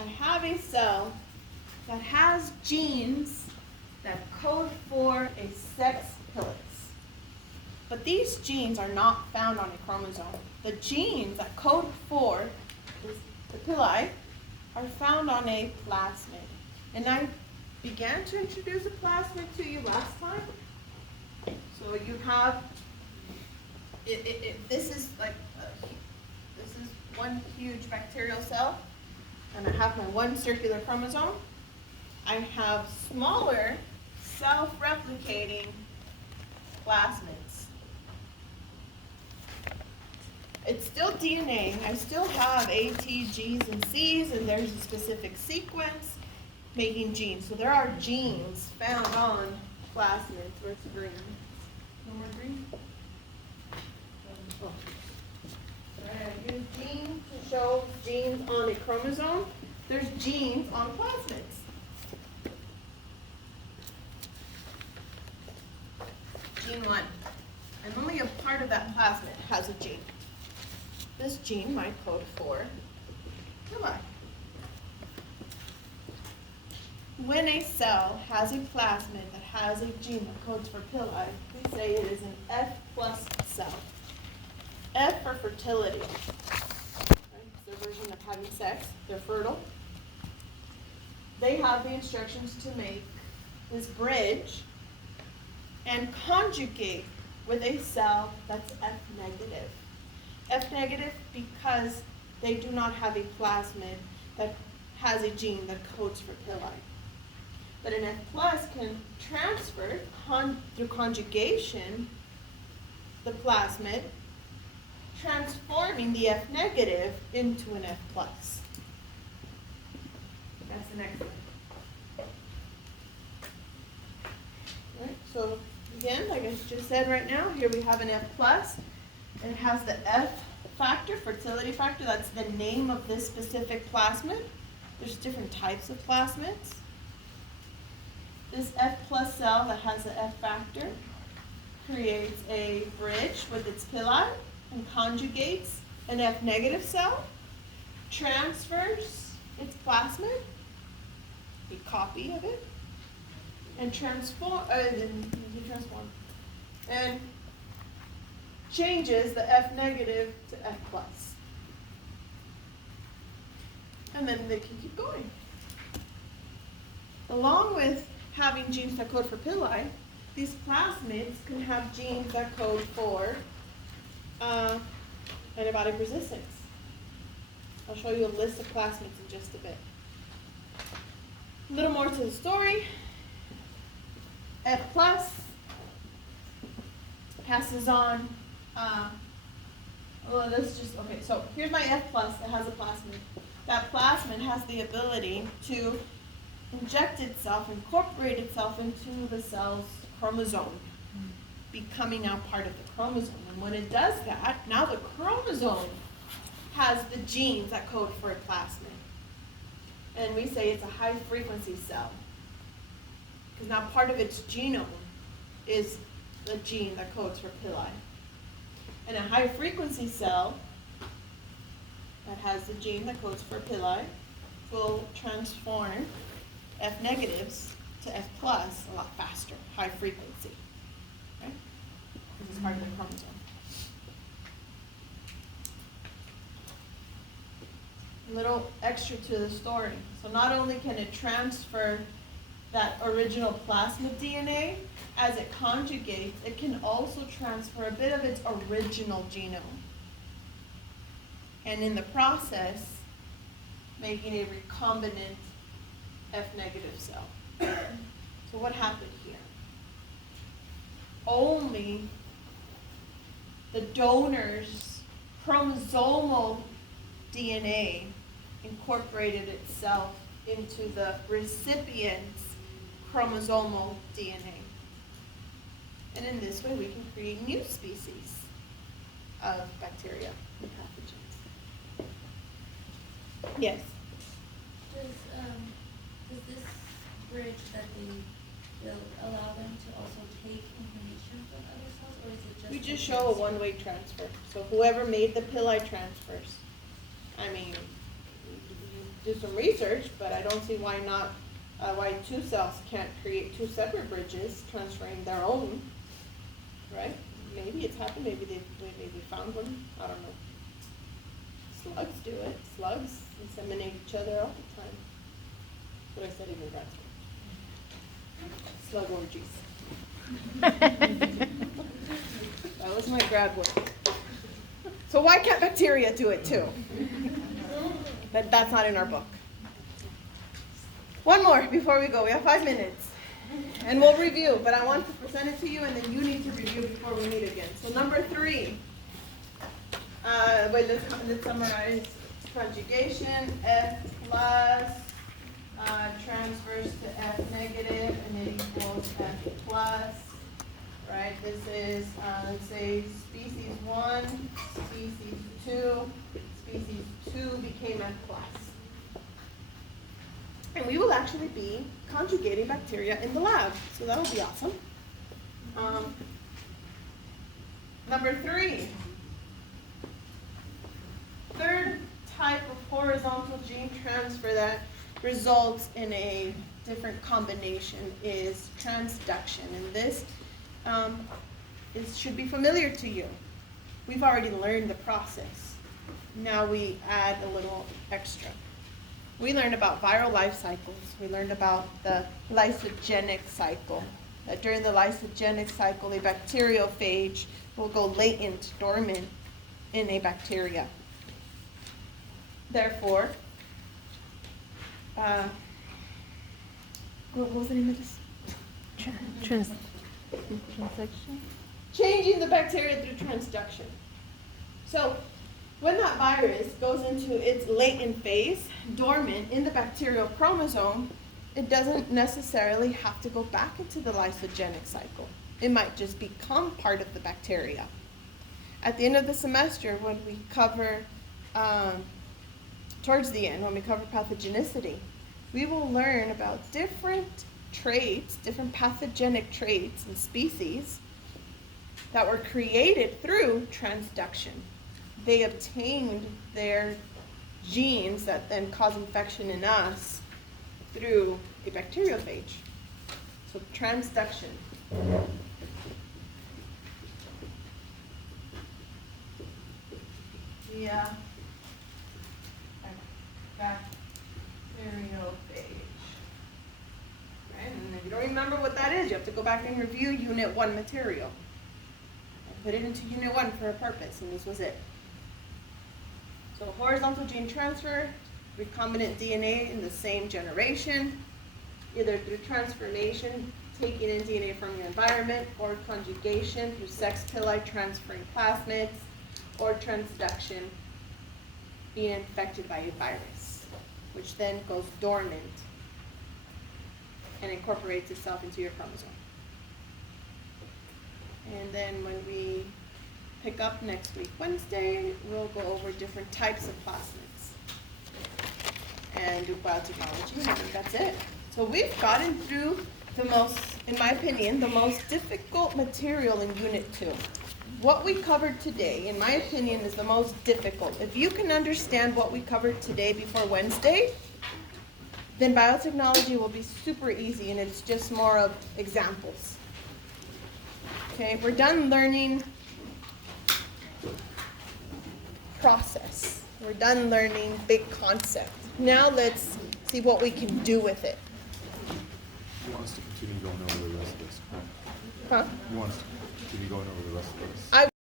I have a cell that has genes that code for a sex pillars. But these genes are not found on a chromosome. The genes that code for the pili are found on a plasmid. And I began to introduce a plasmid to you last time. So you have, this is like, this is one huge bacterial cell, and I have my one circular chromosome. I have smaller self-replicating plasmids. It's still DNA. I still have A, T, G's, and C's, and there's a specific sequence making genes. So there are genes found on plasmids. Where's the green? No more green? Oh. I use genes to show genes on a chromosome. There's genes on plasmids. Gene 1. And only a part of that plasmid has a gene. This gene might code for pili. When a cell has a plasmid that has a gene that codes for pili, we say it is an F plus cell. F for fertility. Right? It's their version of having sex. They're fertile. They have the instructions to make this bridge and conjugate with a cell that's F negative. F negative because they do not have a plasmid that has a gene that codes for pili. But an F plus can transfer through conjugation the plasmid, transforming the F negative into an F plus. That's the next one. Right, so again, like I just said right now, here we have an F plus. It has the F factor, fertility factor. That's the name of this specific plasmid. There's different types of plasmids. This F plus cell that has the F factor creates a bridge with its pili and conjugates an F negative cell, transfers its plasmid, a copy of it, and and changes the F negative to F plus. And then they can keep going. Along with having genes that code for pili, these plasmids can have genes that code for antibiotic resistance. I'll show you a list of plasmids in just a bit. A little more to the story. F plus passes on, okay, so here's my F plus that has a plasmid. That plasmid has the ability to incorporate itself into the cell's chromosome, becoming now part of the chromosome. And when it does that, now the chromosome has the genes that code for a plasmid. And we say it's a high frequency cell, because now part of its genome is the gene that codes for pili. And a high frequency cell that has the gene that codes for pili will transform F negatives to F plus a lot faster, high frequency, right? This is part of the chromosome. A little extra to the story. So not only can it transfer that original plasmid DNA, as it conjugates, it can also transfer a bit of its original genome. And in the process, making a recombinant F negative cell. So what happened here? Only the donor's chromosomal DNA incorporated itself into the recipient's chromosomal DNA. And in this way, we can create new species of bacteria and pathogens. Yes? Does this bridge that they build allow them to also take information from other cells, or is it just... We just show a one-way transfer. So whoever made the pili transfers. I mean, do some research, but I don't see why not, why two cells can't create two separate bridges transferring their own, right? Maybe it's happened, maybe they found one, I don't know. Slugs do it, slugs inseminate each other all the time. That's what I said in grad school. Slug orgies. That was my grad work. So why can't bacteria do it too? That's not in our book. One more before we go. We have 5 minutes. And we'll review, but I want to present it to you and then you need to review before we meet again. So number 3. Let's summarize conjugation. F plus transfers to F negative and it equals F plus. Right, this is, let's say, species 1, species 2, species 2 became F plus. And we will actually be conjugating bacteria in the lab, so that'll be awesome. Number 3, third type of horizontal gene transfer that results in a different combination is transduction, and this should be familiar to you. We've already learned the process. Now we add a little extra. We learned about viral life cycles. We learned about the lysogenic cycle. That during the lysogenic cycle, a bacteriophage will go latent, dormant in a bacteria. Therefore, what was the name of this? Transduction? Changing the bacteria through transduction. So when that virus goes into its latent phase, dormant in the bacterial chromosome, it doesn't necessarily have to go back into the lysogenic cycle. It might just become part of the bacteria. At the end of the semester, when we cover, towards the end, when we cover pathogenicity, we will learn about different traits, different pathogenic traits and species that were created through transduction. They obtained their genes that then cause infection in us through a bacteriophage. So transduction. Yeah. Bacteriophage. Right? And if you don't remember what that is, you have to go back and review Unit 1 material. I put it into Unit 1 for a purpose, and this was it. So horizontal gene transfer, recombinant DNA in the same generation, either through transformation, taking in DNA from your environment, or conjugation through sex pili transferring plasmids, or transduction, being infected by a virus, which then goes dormant and incorporates itself into your chromosome. And then when we pick up next week, Wednesday, we'll go over different types of plasmids and do biotechnology, and I think that's it. So we've gotten through the most, in my opinion, the most difficult material in Unit 2. What we covered today, in my opinion, is the most difficult. If you can understand what we covered today before Wednesday, then biotechnology will be super easy, and it's just more of examples. Okay, we're done learning process. We're done learning big concept. Now let's see what we can do with it. You want us to continue going over the rest of this? Huh? You want us to continue going over the rest of this? I